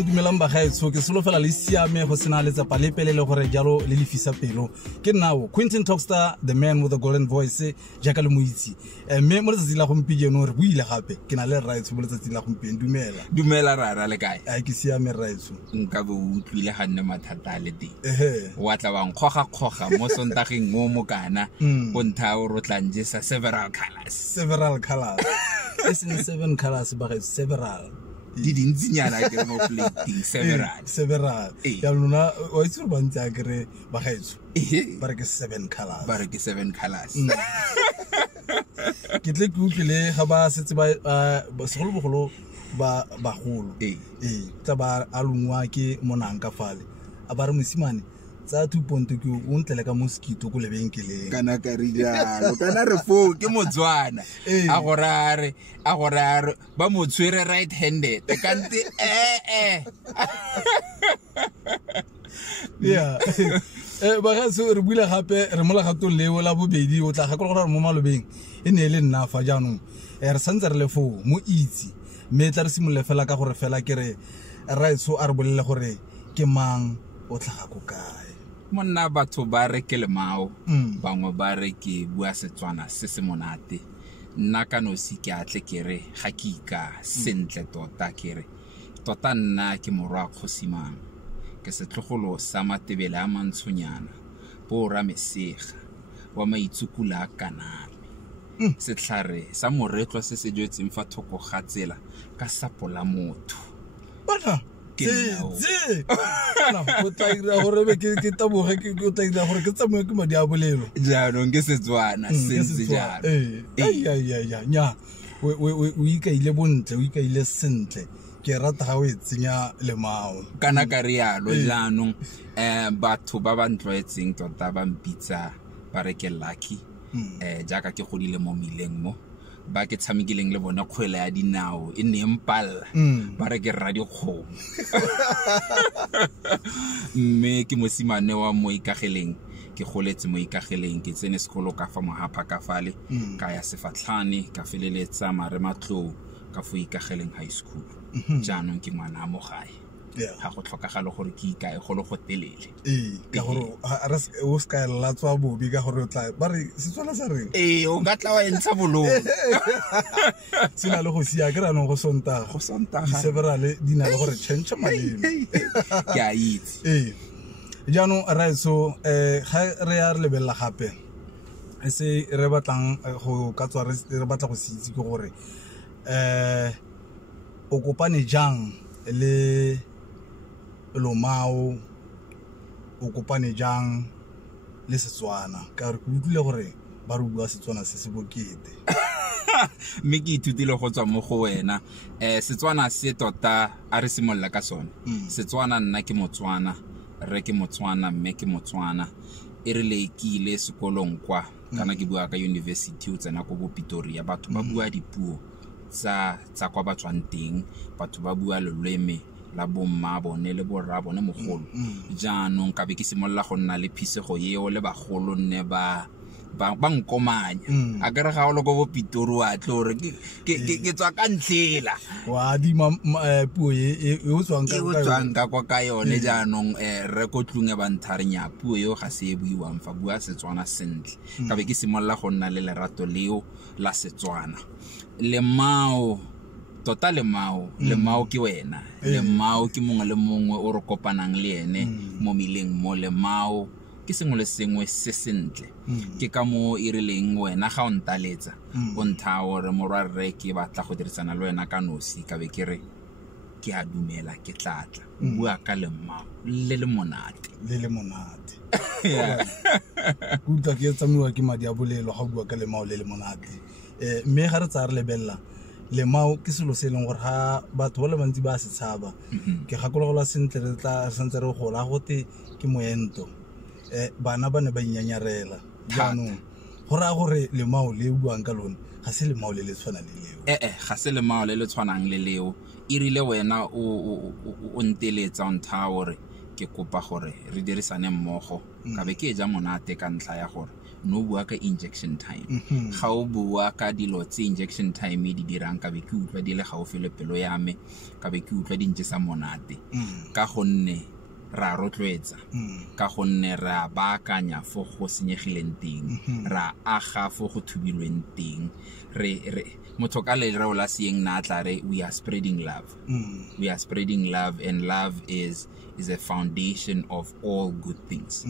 Dumelang bagaetso ke solofela le siame go sena le tsapa le pelele gore jalo le lefisa pelo ke nao Quentin Talkstar, the man with the golden voice jaka le moitsi mme mo letsatsi la gompieno re buile gape ke na le Raitso mo letsatsi la gompieno dumela rara le kae a ke siame Raitso nka bo utlwile ga nne mathata le teng wa tla bang khoga mo sontageng mo kana go ntha o rotlanje sa several colors isn't 7 colors but several di dintsinyana ke mo plating several ya lona o itse ba ntse a kere bagaetso ba re ke 7 colors ke tle ke utlwile ga ba setse ba segolobogolo ba bagolo tsa ba alungwa ke monanga fale a ba re mosimane tsa 2.2 ke o ntlele ka mosquito go lebenkeleng kana ka ri jalo kana re fo ke motswana a gorare ba mo tshwere right handed kante yeah ba ga se re buile gape re mola gatong leo la bobedi o tla ga gore mo malobeng e ne le nna fa jaanong re santse re le fo mo itse me tla re simolle fela ka gore fela ke re Raitso a re bolelle gore ke mang o tla go kae monna batho ba re ke le mao bangwe ba re ke bua Setswana se se monate nna ka no se ke atle ke re ga ke ika sentle tota ke re tota nna ke morwa Kgosimang ke setlogolo sa Matebele a Mantshonyana bo ra Mesega wa maitsukula kaname setlhare sa moretlo se se jwetseng fa thoko ga tsela ka sapola motho bana na go tla ira gore ke taboge ke tla ira gore ke tsamaye ke madi a bolelo jaanong ke Setswana sense jalo ya nya o ikaile bontle o ikaile sentle ke rata ga o etsenya le mao kana ka rialo jaanong batho ba ba ntloetseng tota ba mpitsa ba re ke lucky jaaka ke godile mo mileng mo ba ke tshamekileng le bona kgwele ya dinao e ne mpalla ba re ke rra dikgomo mme ke mosimane wa mo ikageleng ke goletse mo ikageleng ke tsene sekolo ka fa mohapa ka fale ka ya Sefatlhane ka feleletsa Marematlou ka fo ikageleng high school jaanong ke ngwana mo gae ha go tlhokagala gore ke ikae go le go telele ka gore o ska la tswa bobi ka gore o tla ba re Setswana sa reng o ka tla wa ntsha bolong sina le go sia ke ranong go sontaga several di na le gore change maleme ke a itse jaanong Raitso ga re ya re lebella gape se re batlang go ka tswa re batla go se itse ke gore o kopane jang le Lomao o kopane jang le Setswana ka re ke utlwile gore ba re bua Setswana se se bokete mme ke ithutile go tswa mo go wena Setswana se tota a re simolla ka sone Setswana nna ke Motswana re ke Motswana mme ke Motswana e re le ke ile sekolong kwa kana ke bua ka university o tsena go bo Pretoria batho ba bua dipuo tsa kwa ba tswang teng batho ba bua loleme la bomma bone le borra bone mogolo jaanong ka be ke simolla go nna le phisego yeo le bagolo nne ba nkomanya a kere ga o le go bo Pitori wa tlore ke tswa ka ntlela wa di puo e o tswang ka kwa ka yone jaanong re ko tlunge ba ntharenya puo yo ga se buiwang fa bua Setswana sentle ka be ke simolla go nna le lerato leo la Setswana le mao tota le mao ke wena le mao ke mongwe le mongwe o re kopanang le ene mo mileng mo le mao ke sengwe le sengwe se sentle ke ka mo irileng wena ga o ntaletsa o ntha gore morwa re ke batla go dirisana le wena ka nosi ka be ke re ke a dumela ke tlatla bua ka le mao le le monate Kutlwa ke tsamiwa ke madi a bolelo ga bua ka lemao le le monate. Mme ga re tsaya re lebella lemao ke selo se leng gore ha batho ba le bantsi ba se tshaba. Ke gakologelwa sentle re tla santse re gola gote ke moento. Bana ba ne ba inyanyarela. Jaanong go raya gore lemao le buang ka lone ga se lemao le le tshwanang le leo. Ga se lemao le le tshwanang le leo. E rile wena o nteletsa o ntha gore ke kopa gore re dirisane mmogo ka be ke ja monate ka ntlha ya gore no bua ka injection time. Ga o bua ka dilo tse injection time di dirang ka be ke utlwa di le gaufi le pelo ya me ka be ke utlwa di ntse sa monate ka gonne ra rotloetsa ka gonne ra baakanya fo go senyegileng teng ra aga fo go thubilweng teng re motho ka lereo la seeng na tla re we are spreading love. We are spreading love, and love is a foundation of all good things.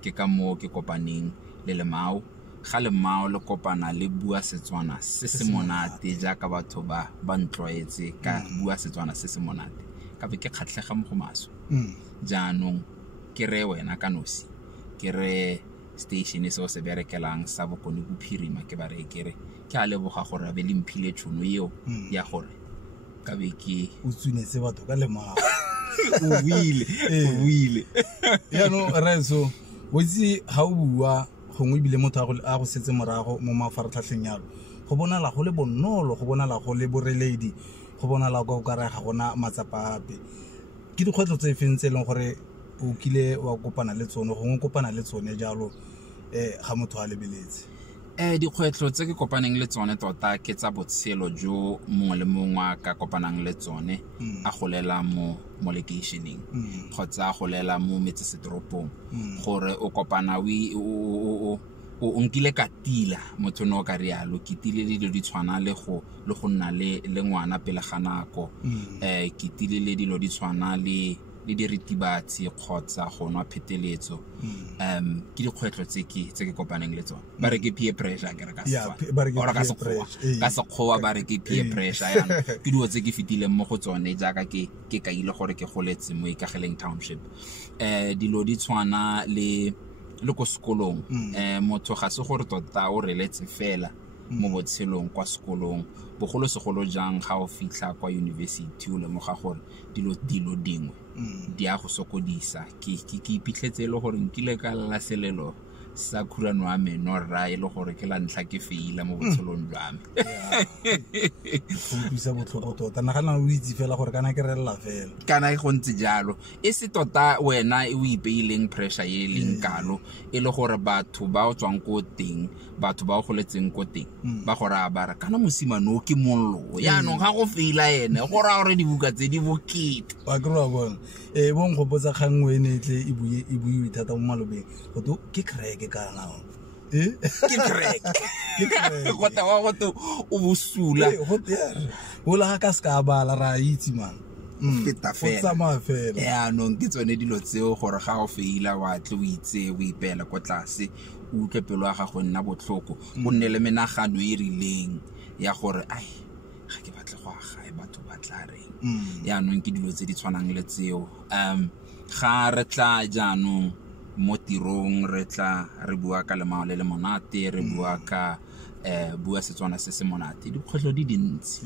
Ke ka mo ke kopaneng le lemao ga lemao le kopana le bua Setswana se se monate jaaka batho ba ntloetse ka bua Setswana se se monate ka be ke kgatlega mo go maso. Jaanong ke re wena ka nosi ke re station se o se berekelang sa Bokone Bophirima ke ba re kere ke a leboga gore a be le mphile tšhono eo ya gore ka be ke o tsunetse batho ka lemao. o buile no reso o itse ga o bua gongwe bile motho a go setse morago mo mafaratlhatlheng yalo go bonala go le bonolo go bonala go le boreledi go bonala go ka re ga gona matsapa ape. Ke dikgwetlho tse feng tse leng gore o kile wa kopana le tsone gongwe kopana le tsone jalo ga motho a lebeletse? Dikgwetlho tse ke kopaneng le tsone tota ke tsa botshelo jo mongwe le mongwe ka kopanang le tsone a golela mo lekeišeneng kgotsa a golela mo metsesetoropong gore o kopana o nkile ka tila motho no ka rialo ke tile le dilo di tshwana le go nna le ngwana pele ga nako ke tile le dilo di tshwana le diritibatsi kgotsa go nwa pheteletso ke dikgwetlho tse ke kopaneng le tsone ba re ke peer pressure ke re ka sekgowa ba re ke peer pressure yana ke dilo tse ke fetileng mo go tsone jaaka ke ka ile gore ke goletse mo Ikageleng Township. Dilo di tshwana le ko sekolong motho ga se gore tota o reletse fela mo botshelong kwa sekolong bogolo segolo jang ga o fitlha kwa university o lemoga gore dilo dingwe di a go sokodisa ke iphitlhetse le gore nkile ka la selelo sa khurano wa me no ra ile gore ke la ntlha ke feila mo botshelong jwa me. Go thusa botlhoko tota nagana o itse fela gore kana ke rela fela kana go ntse jalo e se tota wena e o ipeileng pressure e leng kalo e le gore batho ba o tswang ko teng batho ba o goletseng ko teng ba gore a bara kana mosimane o ke mollo ya no ga go feila ene go ra gore dibuka tse di bokete ba kry-a bona bong go botsa kgangwe ene tle e bue thata mo malobeng go ke crack ka nao ke crack go ta wa go o busula go tera o la ka ska bala ra itse man feta fela ya no ke tsone dilo tseo gore ga o feila wa tle o itse o ipela ko tlase o utlwe pelo ya gago nna botlhoko o nne le menagano e rileng ya gore ai ga ke batle go aga batho ba tla reng ya no ke dilo tse di tshwanang le tseo ga re tla jaanong mo tirong re tla re bua ka lemao le le monate re bua ka bua Setswana se se monate dikgwetlho di dintsi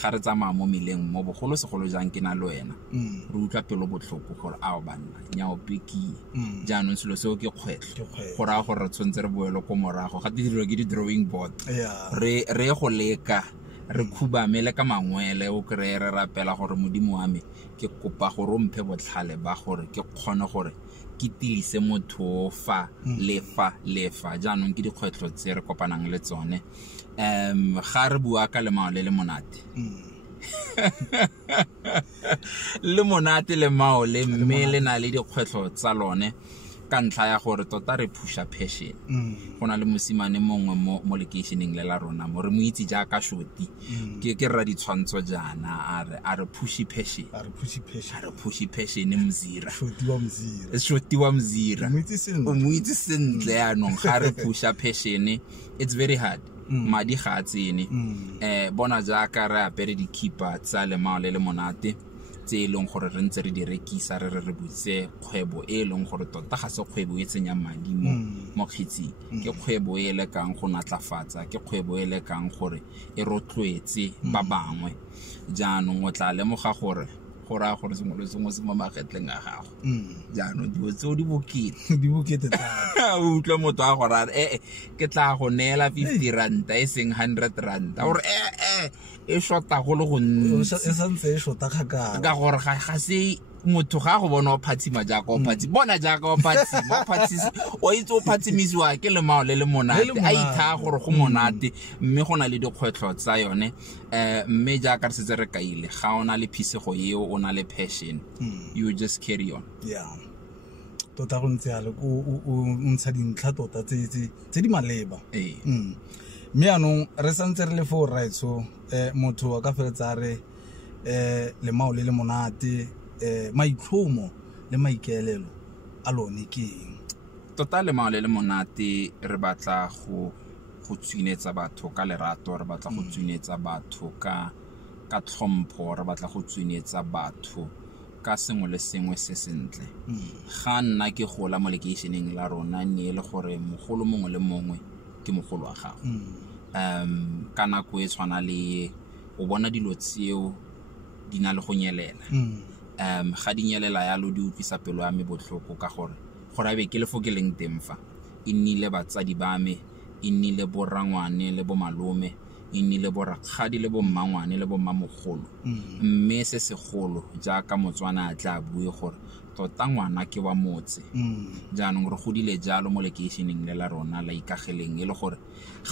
ga re tsamaya mo meleng mo bogolo segolo jang ke na le wena re utlwa pelo botlhoko gore ao banna nyao peki jaanong selo seo ke kgwetlho go raya gore re tshwanetse re boele ko morago ga di dilo ke di drawing board re go leka re khubamele ka mangwele o kry re rapela gore modimo wa me ke kopa gore o mphe botlhale ba gore ke kgone gore ke tilise motho fa lefa jaanong ke dikgwetlho tse re kopanang le tsone ga re bua ka lemao le le monate le monate lemao le mme le na le dikgwetlho tsa lone ka ntlha ya gore tota re pusha passion go na le mosimane mongwe mo lekeišeneng le la rona mo re mo itse jaaka Shoti ke rra ditshwantsho jana a re pushi passion Mzira Shoti wa Mzira o mo itse sentle yaanong ga re pusha passion it's very hard madi ga tsene bona jaaka re apere dikipa tsa lemao le le monate tse leng gore re ntse re di rekisa re butse kgwebo e leng gore tota ga se kgwebo e tsenyang madi mo kgetsing ke kgwebo e le kang go natlafatsa ke kgwebo e le kang gore e rotloetse ba bangwe jaanong o tla lemoga gore ra gore sengwe le sengwe se mo magetleng a gago jaanong dilo tseo di bokete thata o utlwa motho a gore ke tla go neela 50 ranta e seng 100 ranta gore e shota go le go ntsi e santse e shota kgakala ka gore ga se motho ga go bona o phatsima jaaka o phatsima bona jaaka o phatsima o itse o phatsimisiwa ke le mao le monate a itha gore go monate mme go na le dikgwetlho tsa yone mme jaaka re setse re kaile ga ona le phisego eo o na le passion you just carry on tota go ntse yalo o ntsha dintlha tota tse di maleba mme anong re santse re le fo raitso motho a ka feletsa re le mao le monate maitlhomo le maikaelelo a lone ke eng tota le mao le monate re batla go tshwinetsa batho ka lerato re batla go tshwinetsa batho ka tlhompho re batla go tshwinetsa batho ka sengwe le sengwe se sentle ga nna ke gola mo lekeišeneng la rona ne le gore mogolo mongwe le mongwe ke mogolo wa gago ka nako e tshwana le o bona dilo tseo di na le go nyelela ga di nyelela yalo di utlwisa pelo ya me botlhoko ka gore be ke le fo ke leng teng fa e nnile batsadi ba me e nnile borangwane le bo malome e nnile borakgadi le bo mmangwane le bo mmamogolo mme se segolo jaaka Motswana a tla bue gore tota ngwana ke wa motse jaanong re godile jalo mo lekeišeneng le la rona la ikageleng e le gore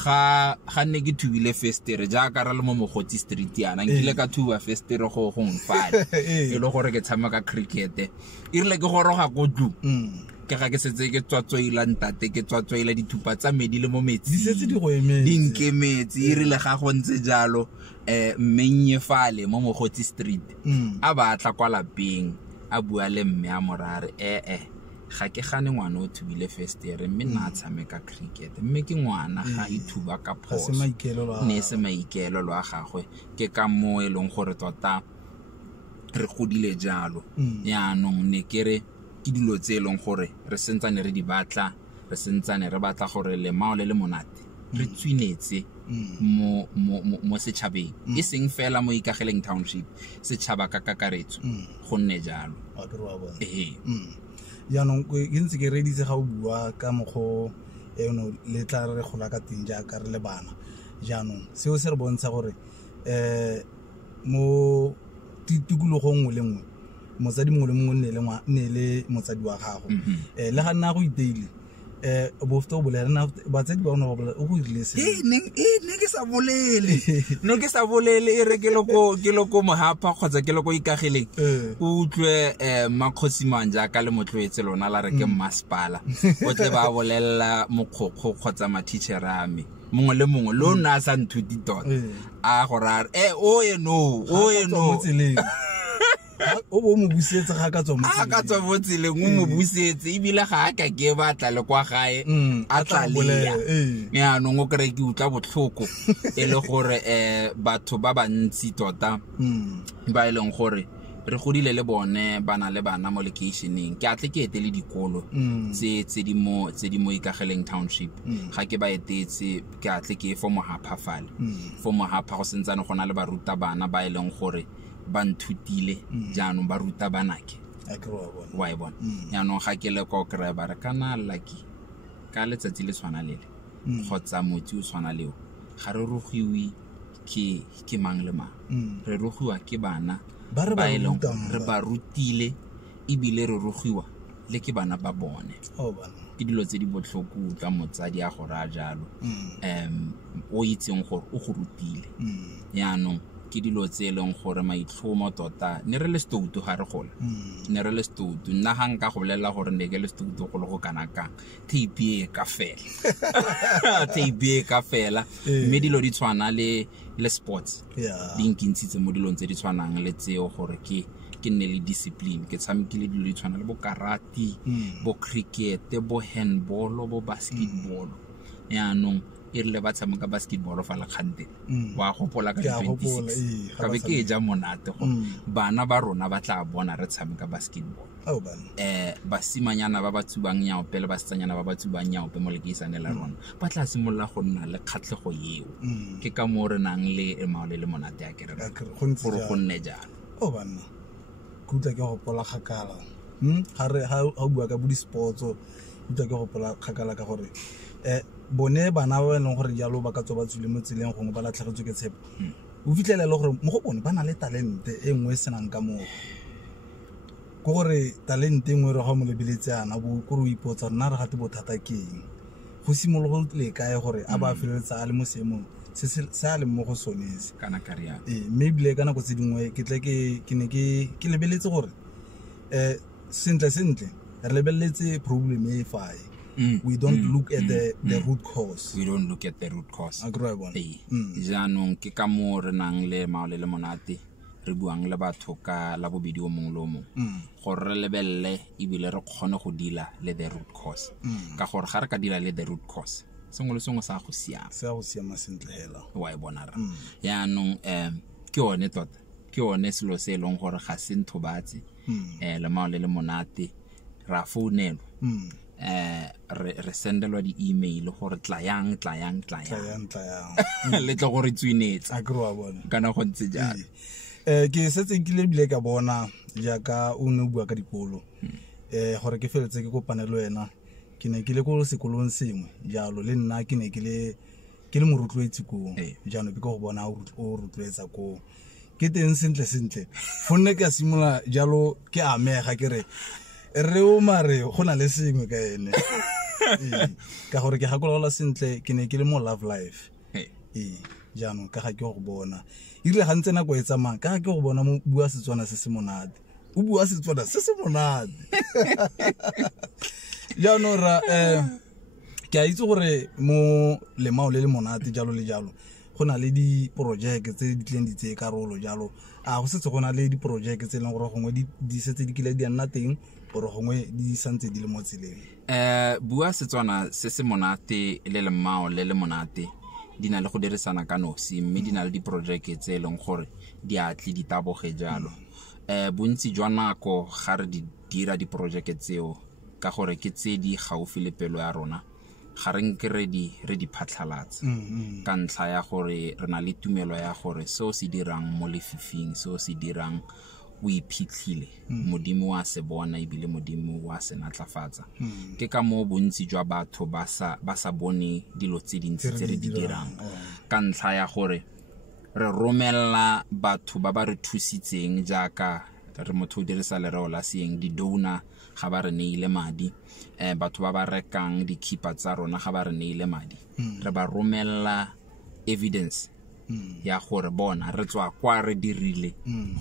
ga nne ke thubile festere jaaka ra le mo Mogoti Street yana nkile ka thuba festere go mfale e le gore ke tshameka cricket e rile ke goroga go tlu ke ga ke setse ke tswatswaila ntate ke tswatswaila dithupa tsa medi le mo metsi di setse di go emetse di nkemetse e rile ga go ntse jalo mmennye fale mo Mogoti Street a batla kwa lapeng a bua le mme a morare ga ke gane ngwana o thubile festere mme nna a tshameka cricket mme ke ngwana ga ithuba ka phoso ne se maikelo a gagwe ke ka mo e leng gore tota re godile jalo yaanong ne kere ke dilo tse leng gore re sentsane re di batla re sentsane re batla gore le mao le monate re tswinetse mo setšhabeng e seng fela mo Ikageleng Township setšhaba ka kakaretso go nne jalo jaanong ke ntse ke reditse ga o bua ka mokgo le tla re gola ka teng jaaka re le bana jaanong seo se re bontsha gore mo tikologong nngwe le nngwe motsadi mongwe le mongwe ne le motsadi wa gago le ga nna go iteile bofto bolela batsadi ba ona ba bolela o go irile se ne ke sa bolele e re ke loko mohapa kgotsa ke loko Ikageleng o utlwe makgosimang jaaka le motloetse lona la re ke mmasepala o tle ba bolela mokgokgo kgotsa matitšhere a me mongwe le mongwe lo nna a sa nthuti tota a go rare o eno o bo mo busetse ga ka tswa mo tseleng o mo busetse ebile ga a ka ke batla le kwa gae a tla leya yaanong o kry ke utlwa botlhoko e le gore batho ba bantsi tota ba e leng gore re godile le bone bana le bana mo lekeišeneng ke atle ke etele dikolo tse di mo Ikageleng Township ga ke ba etetse ke atle ke fo mohapa fale fo mohapa go sentsane go na le barutabana ba e leng gore ba nthutile jaanong ba ruta banake wa e bona yaanong ga ke le ko kry ba re kana lucky ka letsatsi le tshwana lele kgotsa motse o tshwana leo ga re rogiwe ke mang le mang re rogiwa ke bana ba e leng re ba rutile ebile re rogiwa le ke bana ba bone ke dilo tse di botlhoko ka motsadi a gore a jalo o itseng gore o go rutile yaanong ke dilo tse leng gore maitlhomo tota ne re le stoutu ga re gola ne re le stoutu nna ga nka go bolela gore ne ke le stoutu go le go kana kang tape e ka fela mme dilo di tshwana le sports di nkintshitse mo dilong tse di tshwanang le tseo gore ke nne le discipline ke tshamekile dilo di tshwana le bo karate bo cricket bo handball bo basketball yaanong e rile ba tshameka basketball fa le kgante wa gopola ka Ke a 26 gopola, ka be ke ja monate go bana ba rona ba tla bona re tshameka basketball basimanyana ba ba tsubang nyaope le basetsanyana ba ba tsubang nyaope mo lekeisane la rona ba tla simolola go nna le kgatlhego eo ke ka mo re nang le mao le monate a kere gore go nne jalo banna kutlwa ke gopola kgakala ha o bua ka bo di-sports kutlwa ke gopola kgakala ka gore bone bana ba leng gore jalo ba ka tswa ba tswile mo tseleng gongwe ba latlhegetswe ke tshepo o fitlhela le gore mo go bone ba na le talente e nngwe e senang ka moo ko gore talente engwe re ga mo lebeletse ana bo kore o ipotsa nna re gate bothata keng go simologo le kae gore a ba feleletsa a le mo seemong se a le mo go sone se kana ka rialo mme ebile ka nako tse dingwe ke tle ke ne ke lebeletse gore sentle re lebeletse problem e fae we don't look at the root cause. We don't look at the root cause. Agree. Jaanong ke ka mo re nang le mao le monate re buang le batho ka la bobedi o mongwe le o mongwe gore re lebelle ebile re kgone go dila le the root cause ka gore ga re ka dila le the root cause sengwe le sengwe sa go siama sentle hela wa e bona ra jaanong ke one tota ke one selo se leng gore ga se nthobatse le mao le monate ra founelwa re sendelwa di-email gore tlayang le tla gore tswinetsa kana go ntse jalo ke setse ke le bile ka bona jaaka o ne o bua ka dikolo gore ke feletse ke kopane le wena ke ne ke le ko sekolong sengwe jalo le nna ke ne ke le morotloetsi koo jaanong ke go bona o rotloetsa koo ke teng sentle fonne ke a simola jalo ke amega ke re o mare go na le sengwe ka ene ka gore ke gakolola sentle ke ne ke le mo love life jaanong ka ga ke go bona ile ga ntse nako e tsamaya ka ga ke go bona mo bua Setswana se se monate o bua Setswana se se monate jaanong ra ke a itse gore mo lemao le monate jalo le jalo go na le di-project tse di tleng di tse karolo jalo a go setse go na le di-project tse leng gore gongwe di setse di kile di a nna teng gore gongwe di santse di le mo tseleng bua Setswana se se monate le lemao le monate di na le go dirisana ka nosi mme di na le di-project tse leng gore di atle di taboge jalo bontsi jwa nako ga re di dira di-project tseo ka gore ke tse di gaufi le pelo ya rona ga re nke re di phatlhalatsa ka ntlha ya gore re na le tumelo ya gore seo se dirang mo lefifing seo se dirang o iphitlhile modimo wa se bona ebile modimo wa se natlafatsa ke ka mo bontsi jwa batho ba sa bone dilo tse dintsi tse re di dirang ka ntlha ya gore re romella batho ba ba re thusitseng jaaka re motho o dirisa lereo la seeng di-donor ga ba re neile madi batho ba ba rekang di-keeper tsa rona ga ba re neile madi re ba romella evidence ya gore bona re tswa kwa re dirile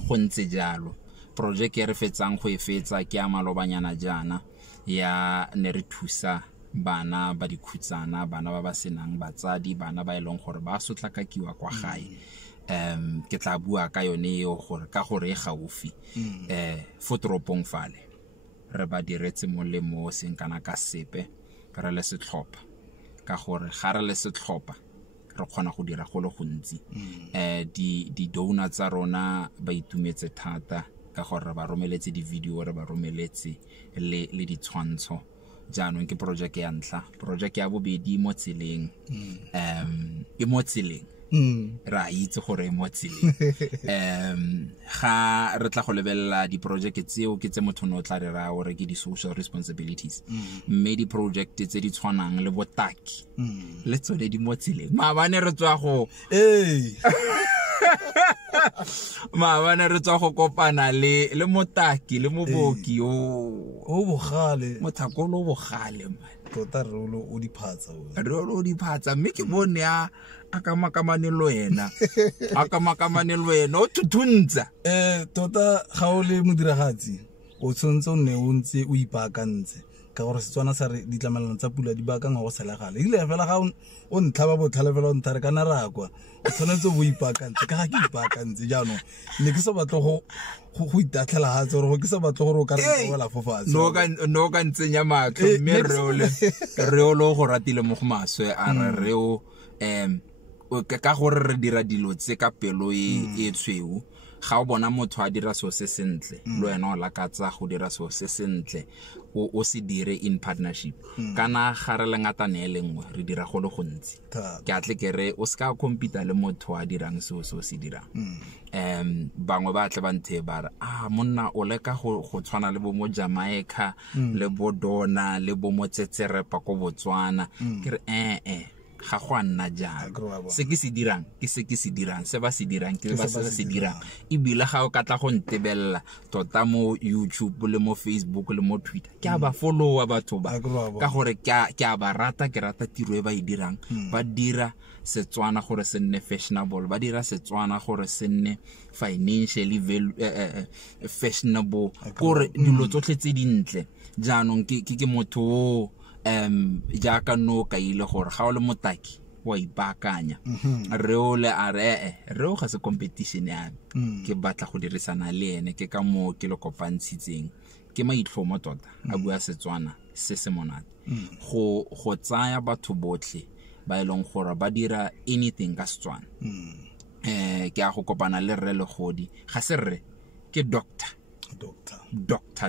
go ntse jalo project e re fetsang go e fetsa ke a malobanyana jana ya ne re thusa bana ba dikhutsana bana ba ba senang batsadi bana ba eleng gore ba sotlakakiwa kwa gae ke tla bua ka yone eo gore ka gore e gaufi fo toropong fale re ba diretse molemo seng kana ka sepe re le setlhopha ka gore ga re le setlhopha re kgona go dira go le gontsi di-donor tsa rona ba itumetse thata ka gore re ba romeletse di-video re ba romeletse le ditshwantsho jaanong ke project ya ntlha project ya bobedi mo tseleng e mo tseleng ra itse gore mo tseleng ga re tla go lebelela di-project tseo ke tse motho no tla re ra gore ke di-social responsibilities mme di-project tse di tshwanang le botaki le tsone di mo tseleng maabane re tswa go maabane re tswa go kopana le motaki le moboki o bogale mothakolo o bogale tota rolo o diphatsa mme ke bone a ka makamanelo ena o thutuntsa tota ga o le modiragatsi o tshwantse o ne o ntse o ipaakantse ka gore Setswana sa re ditlamelano tsa pula di baakangwa go selegale ile fela ga o ntlhaba botlhale fela o nthare kana rakwa o tshwanetse go ipaakantse ka ga ke ipaakantse jaanong ne ke sa batle go itatlhela gatse gore ke sa batle gore o ka re wela fo fatshe no ka ntsenya matlho mme re o le go ratile mo go maswe a re ka gore re dira dilo tse ka pelo e tshweu ga o bona motho a dira so se sentle lo ena o lakatsa go dira so se sentle o se dire in partnership kana ga re lengatane e lengwe re dira go le gontsi ke atle ke re o ska compete le motho a dirang so se dirang bangwe ba tle ba nthe ba re monna o leka go tshwana le bo mo Jamaica le bo Donna le bo mo Tsetserepa ko Botswana ke re ga go nna jalo se ke se dirang se ba se dirang ke ba se dirang e bile ga o katla go ntebella tota mo YouTube le mo Facebook le mo Twitter ke a ba followa batho ba ka gore ke a ba rata ke rata tiro e ba e dirang ba dira Setswana gore se nne fashionable ba dira Setswana gore se nne financially fashionable gore dilo tsotlhe tse dintle jaanong ke motho jaaka no ka ile gore ga o le motaki wa ipaakanya re ole re o ga se competition ya ke batla go dirisana le ene ke ka mo ke le kopantshitseng ke maitlhomo tota a bua Setswana se se monate go tsaya batho botlhe ba ileng gore ba dira anything ka Setswana ke a go kopana le Rre Legodi ga se rre ke Dr.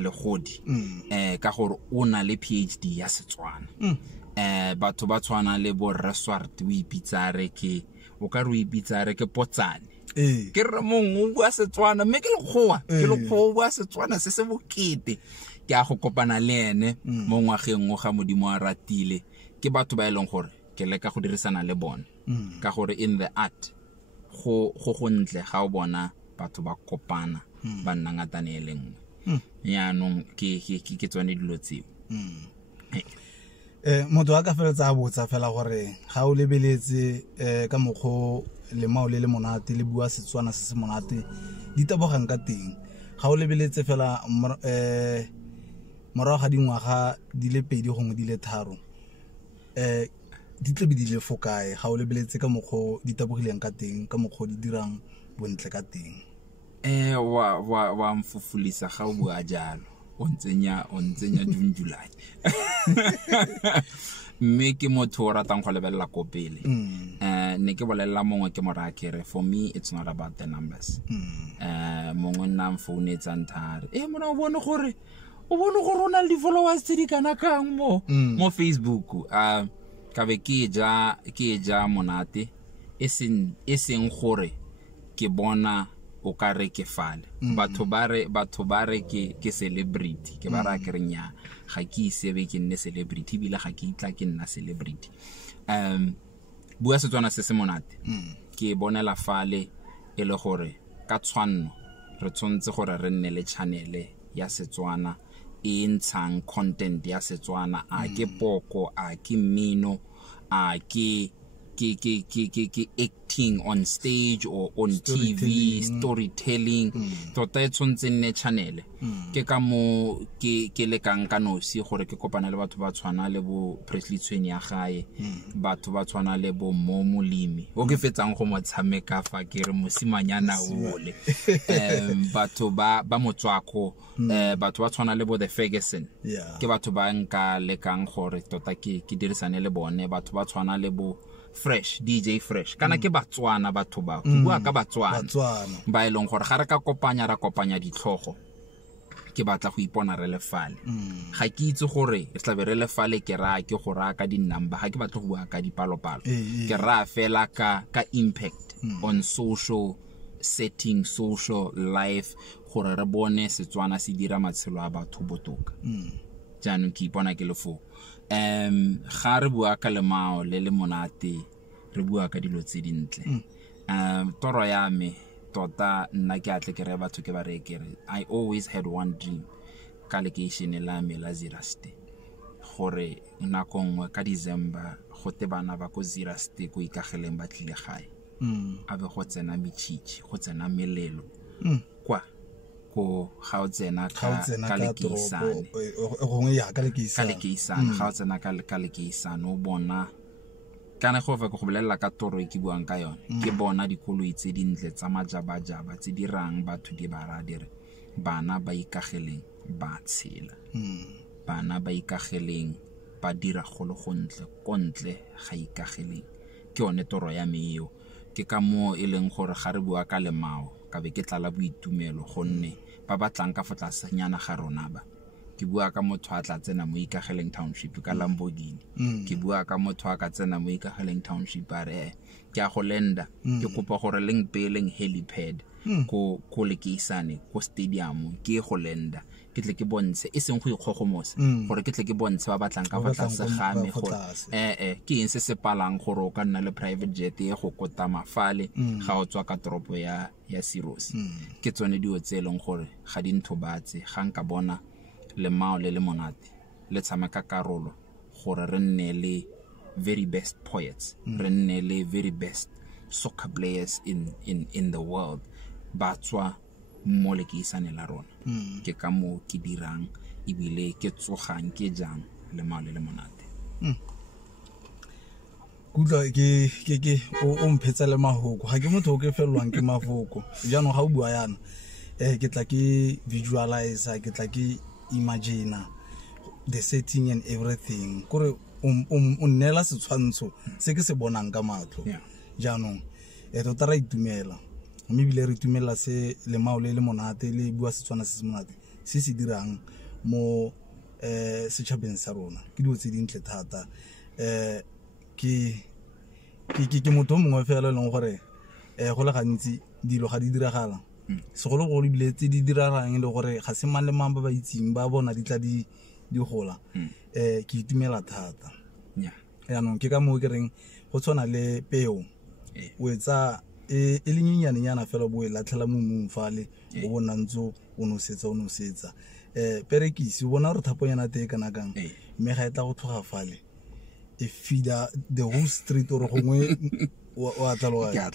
Legodi ka gore o na le PhD ya Setswana batho ba tshwana le bo Rre Swart o ipitsare ke o ka re o ipitsare ke Potsane ke re mongwe o bua Setswana mme ke le o bua Setswana se se bokete ke a go kopana le ene mo ngwageng o ga Modimo a ratile ke batho ba ileng gore ke leka go dirisana le bone ka gore in the art go ntle ga o bona batho ba kopana ba nna ngatane e lengwe yaanong ke tsone dilo tseo motho a ka feletsa a botsa fela gore ga o lebeletse ka mokgo lemao le monate le bua Setswana se se monate di tabogang ka teng ga o lebeletse fela morago ga dingwaga di le 2 gongwe di le 3 di tle di le fokae ga o lebeletse ka mokgo di tabogileng ka teng ka mokgo di dirang bontle ka teng wa mfufulisa ga o bua jalo o ntsenya June July mme ke motho o ratang go lebella ko pele ne ke bolela mongwe ke mora kere for me it's not about the numbers mongwe nna mfoune tsantare mona o bone gore o na le followers tse di kana kang mo Facebook ka be ke ja monate e seng gore ke bona o ka re ke fale batho ba re ke celebrity ke ba ra ke re nya ga ke isebe ke nne celebrity bila ga ke itla ke nna celebrity bua Setswana se se monate ke bonela fale e le gore ka tshwanno re tsontse gore re nne le channel ya Setswana e ntshang content ya Setswana a ke poko a ke mmino a ke acting on stage or on TV storytelling tota e tshwantse nne channel ke ka mo ke le kang ka nosi gore ke kopana le batho ba tshwana le bo Presley Tshweni ya gae batho ba tshwana le bo Mo Molemi o ke fetsang go motshameka fa ke re mosimanyana ole batho ba Motswako batho ba tshwana le bo The Ferguson ke batho ba nka le kang gore tota ke dirisane le bone batho ba tshwana le bo Fresh DJ Fresh kana ke Batswana batho ba bua ka Batswana ba ileng gore ga re ka kopanya ditlhogo ke batla go ipona re le fale ga ke itse gore e tla be re le fale ke ra ke go ra ka di number ga ke batla go bua ka dipalopalo ke ra fela ka impact on social setting social life gore re bone Setswana se dira matshelo a batho botoka jaanong ke ipona ke le fo ga re bua ka lemao le monate re bua ka dilo tse dintle toro ya me tota nna ke atle ke re batho ke ba re ke re I always had one dream ka location la me la Ziraste gore nako nngwe ka December go te bana ba ko Ziraste go ikageleng ba tlile gae a be go tsena metšhitši go tsena melelo kwa go ga o tsena ka lekeisane gongwe ya ka lekeisane ga o tsena ka lekeisane o bona kana go fa go bolela ka toro e ke buang ka yone ke bona dikoloi tse dintle tsa majabajaba tse di rang batho di ba ra dire bana ba ikageleng ba tshela bana ba ikageleng ba dira go le gontle kontle ga ikageleng ke one toro ya me eo ke ka mo e leng gore ga re bua ka lemao ka be ke tlala boitumelo gonne ba batlang ka fotlasenyana ga rona ba ke bua ka motho a tla tsena mo Ikageleng Township ka Lamborghini ke bua ka motho a ka tsena mo Ikageleng Township a re ke a go lenda ke kopa gore leng peleng helipad ko Lekeisane ko stadium ke go lenda ke tle ke bontshe e seng go ikgogomosa gore ke tle ke bontshe ba batlang ka fa tlase ga me gore ke eng se se palang gore o ka nna le private jet e go kota mafale ga o tswa ka toropo ya Sirosi ke tsone dio tse leng gore ga di nthobatse ga nka bona lemao le monate le tshameka karolo gore re nne le very best poets re nne le very best soccer players in the world ba tswa mo Lekeisane la rona ke ka mo ke dirang ebile ke tsogang ke jang lemao le monate kutla ke o mphetsa le mahoko ga ke motho o ke felwang ke mafoko jaanong ga o bua yana ke tla ke visualize ke tla ke imagine the setting and everything kore o nnela setshwantsho se ke se bonang ka matlo jaanong tota ra itumela mme bile re itumela se lemao le monate le bua Setswana se se monate se se dirang mo setšhabeng sa rona ke dio tse dintle thata ke motho mongwe fela leng gore go le gantsi dilo ga di diragala segolo go bile tse di diragang le gore ga se mang le mang ba itseng ba bona di tla di gola ke itumela thata yaanong ke ka moo ke reng go tshwana le peo o etsa e le nyenyane fela bo e latlhela mo mmung fale o bona ntse o nosetsa perekisi o bona re thaponyana te kana kang mme ga e tla go tlhoga fale e feeda the whole street or gongwe wa tlhaloganya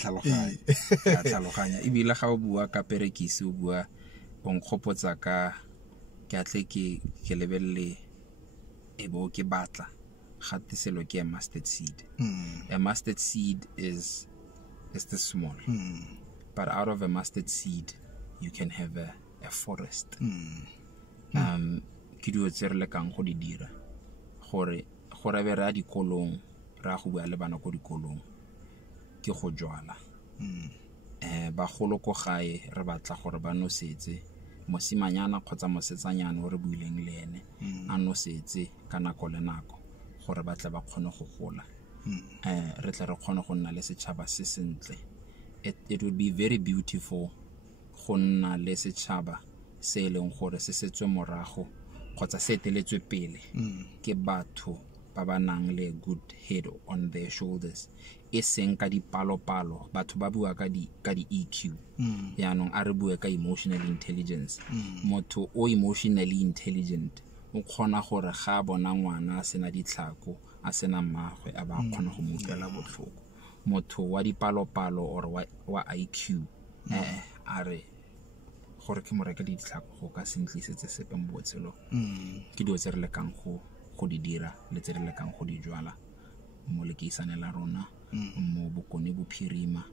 ebile ga o bua ka perekisi o bua o nkgopotsa ka ke atle ke lebelle e bo ke batla gate selo ke a mustard seed a mustard seed is the small but out of a mustard seed you can have a forest ke dio tse re lekang go di dira gore be re a dikolong ra go bua le bana ko dikolong ke go jwala bagolo ko gae re batla gore ba nosetse mosimanyana kgotsa mosetsanyana o re buileng le ene a nosetse ka nako le nako gore ba tla ba kgone go gola re tla re kgone go nna le setšhaba se sentle it would be very beautiful go nna le setšhaba se leng gore se setswe morago kgotsa se eteletswe pele ke batho ba ba nang le good head on their shoulders e seng ka dipalo-palo batho ba bua ka di EQ yaanong a re bue ka emotional intelligence motho o emotionally intelligent o kgona gore ga bona ngwana a sena ditlhako a sena mmagwe a ba kgona go mo utlwela botlhoko motho wa dipalo-palo or wa IQ a re gore ke mo reka ditlhako go ka sentlisetse sepe mo botshelo ke dio tse re lekang go di dira le tse re lekang go di jwala mo Lekeisane la rona mo Bokone Bophirima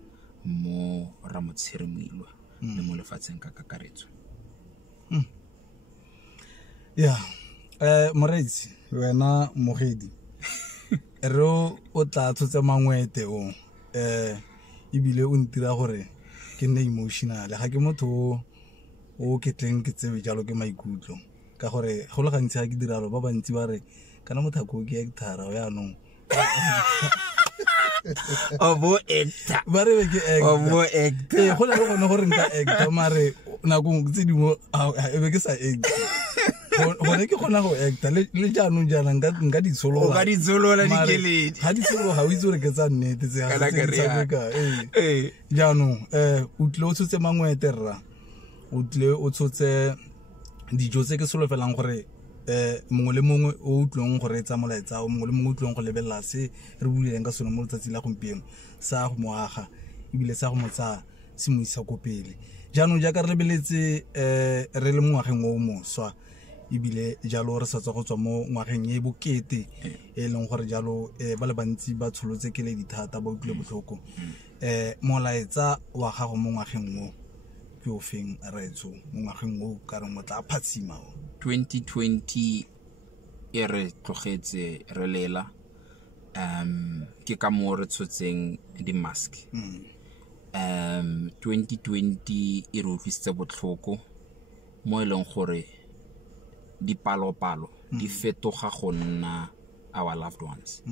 mo Ramotshiremilwa le mo lefatsheng ka kakaretso moreetsi wena mogedi re o tla tshotse mangwete o ebile o ntira gore ke nne emotional ga ke motho o ke tleng ke tsebe jalo ke maikutlo ka gore go le gantsi ga ke diralo ba bantsi ba re kana mothako ke hectara o yaanong obo actor ba re ke actor go le gone gore nka actor mare nakong tse dingwe e be ke sa actor gone ke gona go actor le jaanong jana nka di tsolola dikeledi ga di tsolola ga o itse gore ke tsa nnete tse ga jaanong o tle o tshotse mangwete rra o tle o tshotse dijo tse ke solofelang gore mongwe le mongwe o utlwang gore etsa molaetsa o mongwe le mongwe o utlwang go lebelela se re buileng ka sone mo letsatsi la gompieno sa go moaga ebile sa go motsa se mo isa ko pele jaanong jaaka re lebeletse re le mo ngwageng o moswa ebile jalo re sa tswa go tswa mo ngwageng e bokete e leng gore jalo ba le bantsi ba tsholotse ke le dithata ba utlwile botlhoko molaetsa wa gago mo ngwageng o ke o feng raetso mo ngwageng o ka re mo tla phatsima 2020 e re tlogetse re lela ke ka mo re tshotseng di mask 2020 e re utlwisitse botlhoko mo e leng gore dipalo-palo di fetoga go nna our loved ones.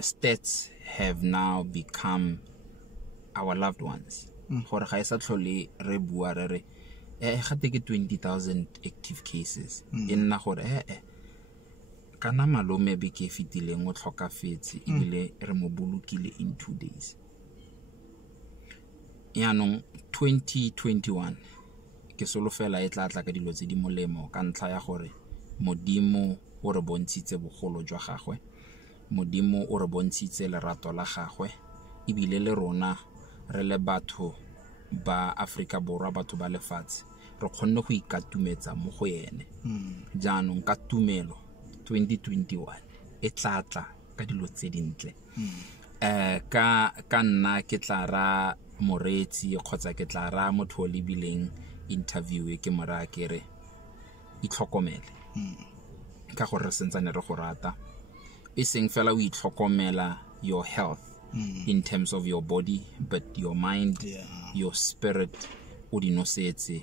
Stats have now become our loved ones. Gore ga isa tlhole re bua re re gate ke 20,000 active cases. E nna gore kana malome be ke fitileng o tlhokafetse ebile re mo bolokile in 2 days. Yaanong 2021 ke solofela e tla tla ka dilo tse di molemo ka ntlha ya gore modimo o re bontshitse bogolo jwa gagwe, modimo o re bontshitse lerato la gagwe, ebile le rona re le batho ba Afrika Borwa, batho ba lefatshe re kgonne go ikatumetsa mo go ene. Jaanong ka tumelo 2021 e tla tla ka dilo tse dintle. Ka nna ke tla ra moretsi kgotsa ke tla ra motho o lebileng interview e ke mora kere itlhokomele ka gore re sentsane re go rata e seng fela o itlhokomela your health in terms of your body but your mind, your spirit o di nosetse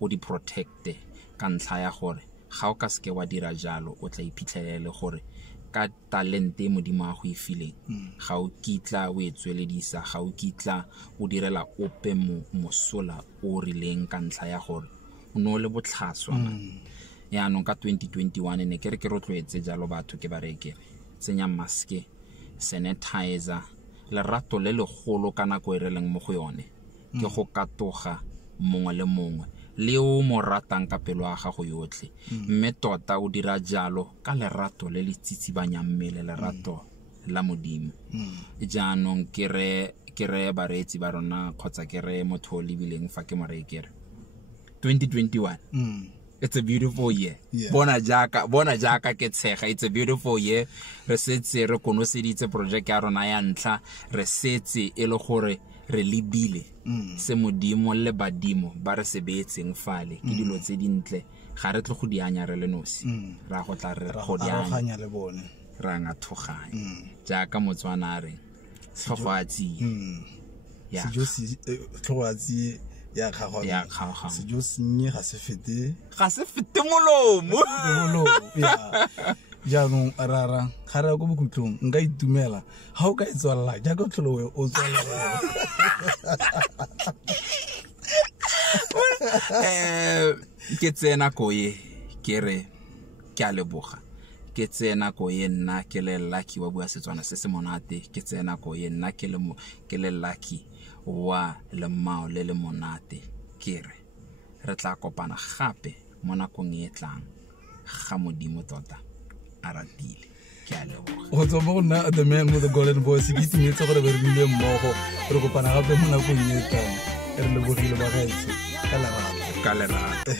o di protecte ka ntlha ya gore ga o ka seke wa dira jalo o tla iphitlhelele gore ka talente modimo a go ifileng ga o kitla o etsweledisa, ga o kitla o direla ope mosola o rileng ka ntlha ya gore o no le botlhaswa. Yaanong ka 2021 ne ke re ke rotloetse jalo batho ke bareke tsenya maske, sanitizer, lerato le legolo ka nako e re leng mo go yone ke go katoga mongwe le mongwe le o mo ratang ka pelo ya gago yotlhe, mme tota o dira jalo ka lerato le le tsitsibanyang mmele, lerato la modimo. Jaanong ke re bareetsi ba rona kgotsa ke re motho o lebileng fa ke mo re kere 2021 it's a beautiful year. Bona jaka ke tshega, it's a beautiful year. Re setse re konoseditse project ya rona ya ntlha, re setse e le gore re lebile se modimo le badimo ba re sebetseng fale ke dilo tse dintle ga re tle go di anya re le nosi ra go tla re go di anya le bone ra nga thoganya jaaka Motswana re tlhogoatsi ya tlhogoatsi ya kgagwa sejo senye ga se fete molomo jaanong rara ga re go bokutlong nka itumela ga o ka etswalla jaaka o tlhole o tswalla ke tsena ko ye ke re ke a leboga ke tsena ko ye nna ke le lucky wa bua Setswana se se monate ke tsena ko ye nna ke le lucky wa le mao le monate ke re tla kopana gape mo nakong e tlang ga modimo tota a ratile ke a leboga go tswa mo go nna the man with the golden voice ke itumetse gore be re bile mmogo re kopana gape mo nakong e tlang re lebogile ba gaetsho ka lerato ka lerato